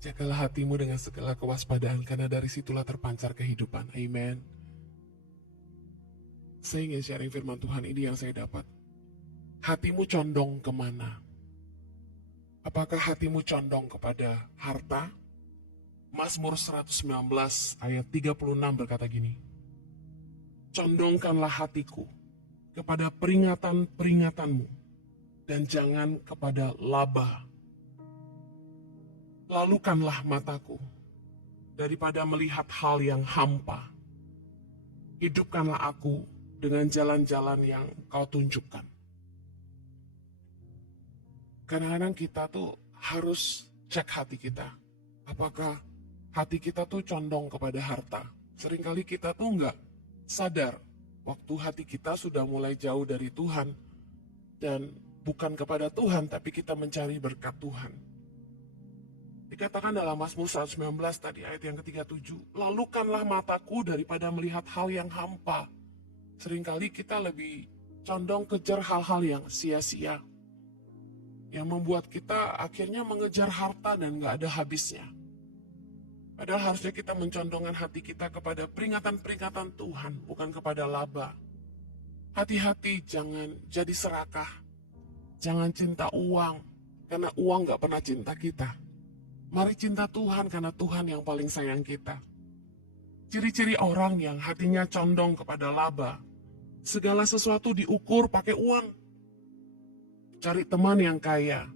Jagalah hatimu dengan segala kewaspadaan, karena dari situlah terpancar kehidupan. Amen. Saya ingin sharing firman Tuhan ini yang saya dapat. Hatimu condong kemana? Apakah hatimu condong kepada harta? Mazmur 119 ayat 36 berkata gini, condongkanlah hatiku kepada peringatan-peringatanmu, dan jangan kepada laba. Lalukanlah mataku daripada melihat hal yang hampa. Hidupkanlah aku dengan jalan-jalan yang kau tunjukkan. Kadang-kadang kita tuh harus cek hati kita. Apakah hati kita tuh condong kepada harta? Seringkali kita tuh nggak sadar waktu hati kita sudah mulai jauh dari Tuhan dan bukan kepada Tuhan, tapi kita mencari berkat Tuhan. Dikatakan dalam Mazmur 119 tadi ayat yang ke-37, lalukanlah mataku daripada melihat hal yang hampa. Seringkali kita lebih condong kejar hal-hal yang sia-sia, yang membuat kita akhirnya mengejar harta dan gak ada habisnya. Padahal harusnya kita mencondongkan hati kita kepada peringatan-peringatan Tuhan, bukan kepada laba. Hati-hati jangan jadi serakah, jangan cinta uang, karena uang gak pernah cinta kita. Mari cinta Tuhan, karena Tuhan yang paling sayang kita. Ciri-ciri orang yang hatinya condong kepada laba, segala sesuatu diukur pakai uang. Cari teman yang kaya,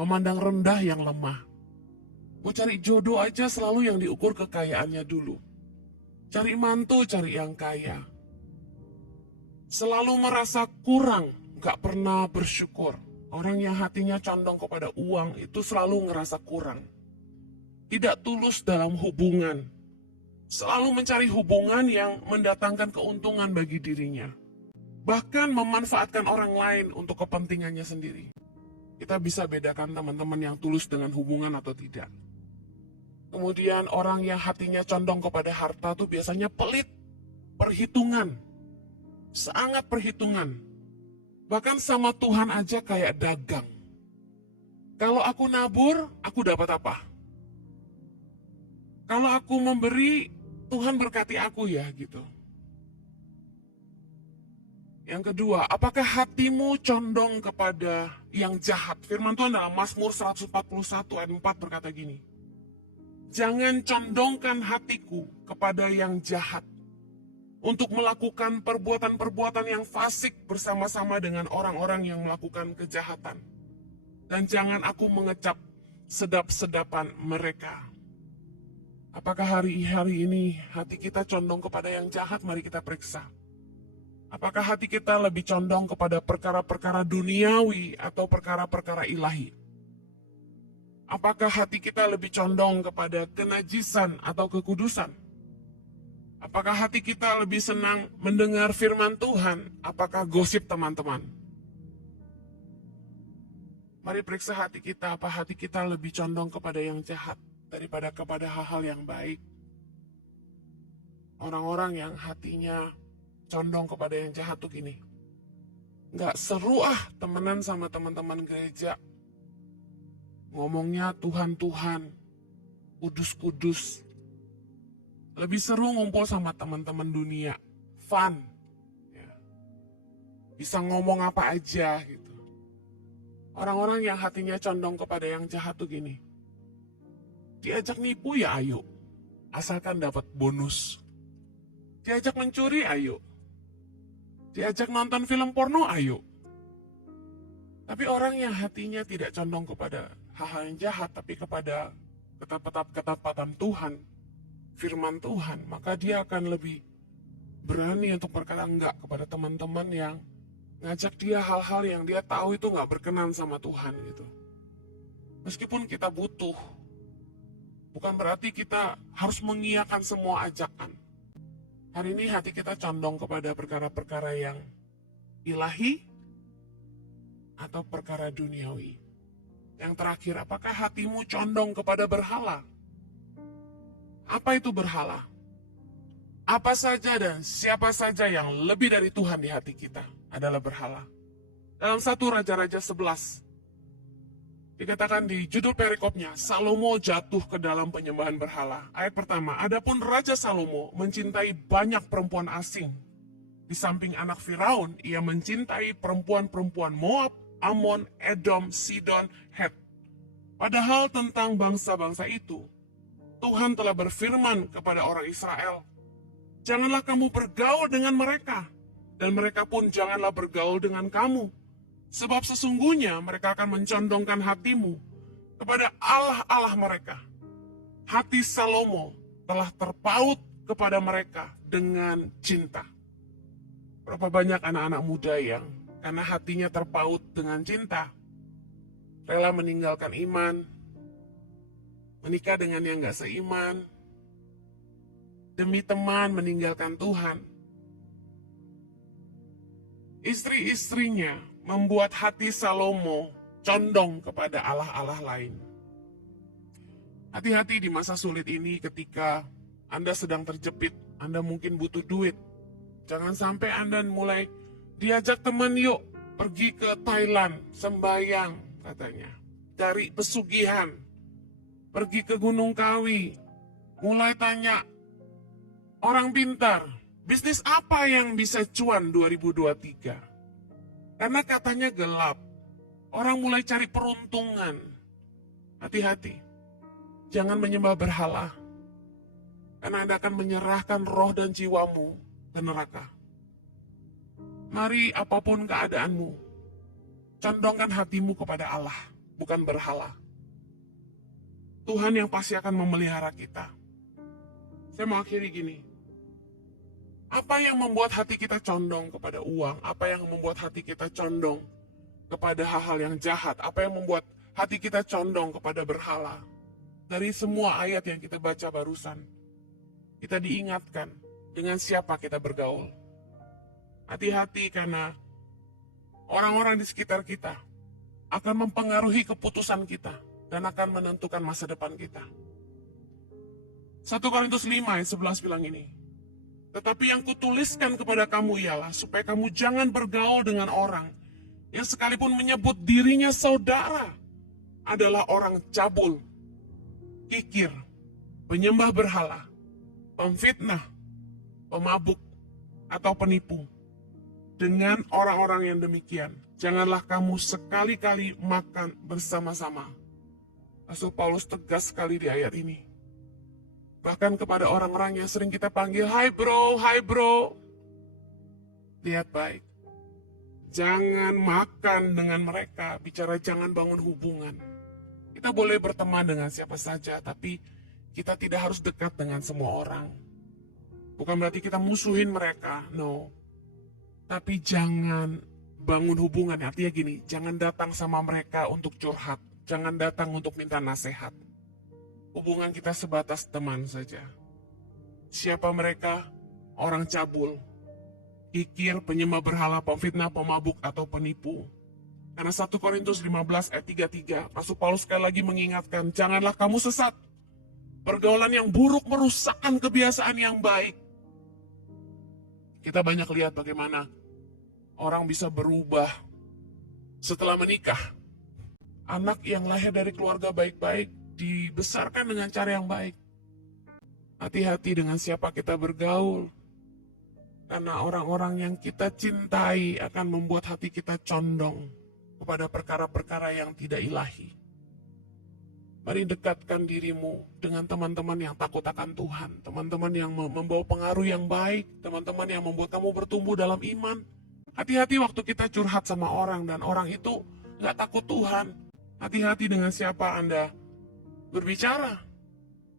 memandang rendah yang lemah. Mau cari jodoh aja selalu yang diukur kekayaannya dulu. Cari mantu, cari yang kaya. Selalu merasa kurang, gak pernah bersyukur. Orang yang hatinya condong kepada uang itu selalu ngerasa kurang. Tidak tulus dalam hubungan. Selalu mencari hubungan yang mendatangkan keuntungan bagi dirinya. Bahkan memanfaatkan orang lain untuk kepentingannya sendiri. Kita bisa bedakan teman-teman yang tulus dengan hubungan atau tidak. Kemudian orang yang hatinya condong kepada harta itu biasanya pelit, perhitungan, sangat perhitungan. Bahkan sama Tuhan aja kayak dagang. Kalau aku nabur, aku dapat apa? Kalau aku memberi, Tuhan berkati aku ya gitu. Yang kedua, apakah hatimu condong kepada yang jahat? Firman Tuhan dalam Mazmur 141 ayat 4 berkata gini, jangan condongkan hatiku kepada yang jahat, untuk melakukan perbuatan-perbuatan yang fasik bersama-sama dengan orang-orang yang melakukan kejahatan. Dan jangan aku mengecap sedap-sedapan mereka. Apakah hari-hari ini hati kita condong kepada yang jahat? Mari kita periksa. Apakah hati kita lebih condong kepada perkara-perkara duniawi atau perkara-perkara ilahi? Apakah hati kita lebih condong kepada kenajisan atau kekudusan? Apakah hati kita lebih senang mendengar firman Tuhan? Apakah gosip teman-teman? Mari periksa hati kita, apa hati kita lebih condong kepada yang jahat daripada kepada hal-hal yang baik. Orang-orang yang hatinya condong kepada yang jahat tuh gini, nggak seru temenan sama teman-teman gereja. Ngomongnya Tuhan-Tuhan, kudus-kudus. Lebih seru ngumpul sama teman-teman dunia, fun. Ya. Bisa ngomong apa aja gitu. Orang-orang yang hatinya condong kepada yang jahat tuh gini, diajak nipu ya ayo, asalkan dapat bonus. Diajak mencuri ayo, diajak nonton film porno ayo. Tapi orang yang hatinya tidak condong kepada hal-hal yang jahat, tapi kepada ketetapan Tuhan, firman Tuhan, maka dia akan lebih berani untuk berkata enggak kepada teman-teman yang ngajak dia hal-hal yang dia tahu itu nggak berkenan sama Tuhan gitu. Meskipun kita butuh, bukan berarti kita harus mengiyakan semua ajakan. Hari ini hati kita condong kepada perkara-perkara yang ilahi atau perkara duniawi. Yang terakhir, apakah hatimu condong kepada berhala? Apa itu berhala? Apa saja dan siapa saja yang lebih dari Tuhan di hati kita adalah berhala. Dalam 1 Raja-Raja 11, Dikatakan di judul perikopnya, Salomo jatuh ke dalam penyembahan berhala. Ayat pertama, adapun Raja Salomo mencintai banyak perempuan asing. Di samping anak Firaun, ia mencintai perempuan-perempuan Moab, Amon, Edom, Sidon, Het. Padahal tentang bangsa-bangsa itu, Tuhan telah berfirman kepada orang Israel, janganlah kamu bergaul dengan mereka, dan mereka pun janganlah bergaul dengan kamu. Sebab sesungguhnya mereka akan mencondongkan hatimu kepada Allah-Allah mereka. Hati Salomo telah terpaut kepada mereka dengan cinta. Berapa banyak anak-anak muda yang karena hatinya terpaut dengan cinta, rela meninggalkan iman, menikah dengan yang gak seiman, demi teman meninggalkan Tuhan. Istri-istrinya membuat hati Salomo condong kepada Allah-Allah lain. Hati-hati di masa sulit ini ketika Anda sedang terjepit, Anda mungkin butuh duit. Jangan sampai Anda mulai diajak teman yuk pergi ke Thailand, sembayang katanya. Cari pesugihan, pergi ke Gunung Kawi, mulai tanya orang pintar, bisnis apa yang bisa cuan 2023? Karena katanya gelap, orang mulai cari peruntungan. Hati-hati, jangan menyembah berhala, karena Anda akan menyerahkan roh dan jiwamu ke neraka. Mari apapun keadaanmu, condongkan hatimu kepada Allah, bukan berhala. Tuhan yang pasti akan memelihara kita. Saya mau akhiri gini. Apa yang membuat hati kita condong kepada uang? Apa yang membuat hati kita condong kepada hal-hal yang jahat? Apa yang membuat hati kita condong kepada berhala? Dari semua ayat yang kita baca barusan, kita diingatkan dengan siapa kita bergaul. Hati-hati karena orang-orang di sekitar kita akan mempengaruhi keputusan kita dan akan menentukan masa depan kita. 1 Korintus 5 ayat 11 bilang ini, tetapi yang kutuliskan kepada kamu ialah supaya kamu jangan bergaul dengan orang yang sekalipun menyebut dirinya saudara adalah orang cabul, kikir, penyembah berhala, pemfitnah, pemabuk, atau penipu. Dengan orang-orang yang demikian, janganlah kamu sekali-kali makan bersama-sama. Rasul Paulus tegas sekali di ayat ini. Bahkan kepada orang-orang yang sering kita panggil, hai bro. Lihat baik. Jangan makan dengan mereka, bicara jangan bangun hubungan. Kita boleh berteman dengan siapa saja, tapi kita tidak harus dekat dengan semua orang. Bukan berarti kita musuhin mereka, no. Tapi jangan bangun hubungan, artinya gini, jangan datang sama mereka untuk curhat, jangan datang untuk minta nasihat. Hubungan kita sebatas teman saja. Siapa mereka? Orang cabul, kikir, penyembah berhala, pemfitnah, pemabuk, atau penipu. Karena 1 Korintus 15 ayat 33, Rasul Paulus sekali lagi mengingatkan, janganlah kamu sesat. Pergaulan yang buruk merusakkan kebiasaan yang baik. Kita banyak lihat bagaimana orang bisa berubah setelah menikah. Anak yang lahir dari keluarga baik-baik dibesarkan dengan cara yang baik. Hati-hati dengan siapa kita bergaul. Karena orang-orang yang kita cintai akan membuat hati kita condong kepada perkara-perkara yang tidak ilahi. Mari dekatkan dirimu dengan teman-teman yang takut akan Tuhan. Teman-teman yang membawa pengaruh yang baik. Teman-teman yang membuat kamu bertumbuh dalam iman. Hati-hati waktu kita curhat sama orang dan orang itu gak takut Tuhan. Hati-hati dengan siapa Anda berbicara.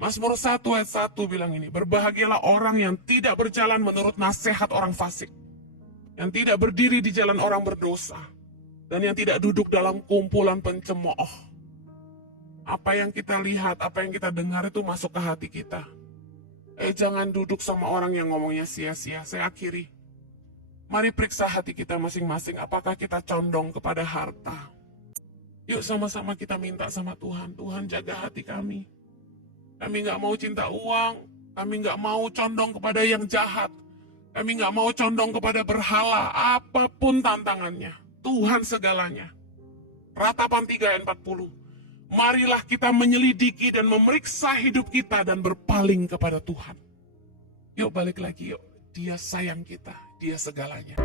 Mazmur 1 ayat 1 bilang ini, berbahagialah orang yang tidak berjalan menurut nasihat orang fasik, yang tidak berdiri di jalan orang berdosa, dan yang tidak duduk dalam kumpulan pencemooh. Apa yang kita lihat, apa yang kita dengar itu masuk ke hati kita. Jangan duduk sama orang yang ngomongnya sia-sia. Saya akhiri. Mari periksa hati kita masing-masing, apakah kita condong kepada harta. Yuk sama-sama kita minta sama Tuhan, Tuhan jaga hati kami. Kami gak mau cinta uang, kami gak mau condong kepada yang jahat, kami gak mau condong kepada berhala, apapun tantangannya. Tuhan segalanya. Ratapan 3 ayat 40. Marilah kita menyelidiki dan memeriksa hidup kita dan berpaling kepada Tuhan. Yuk balik lagi yuk. Dia sayang kita, dia segalanya.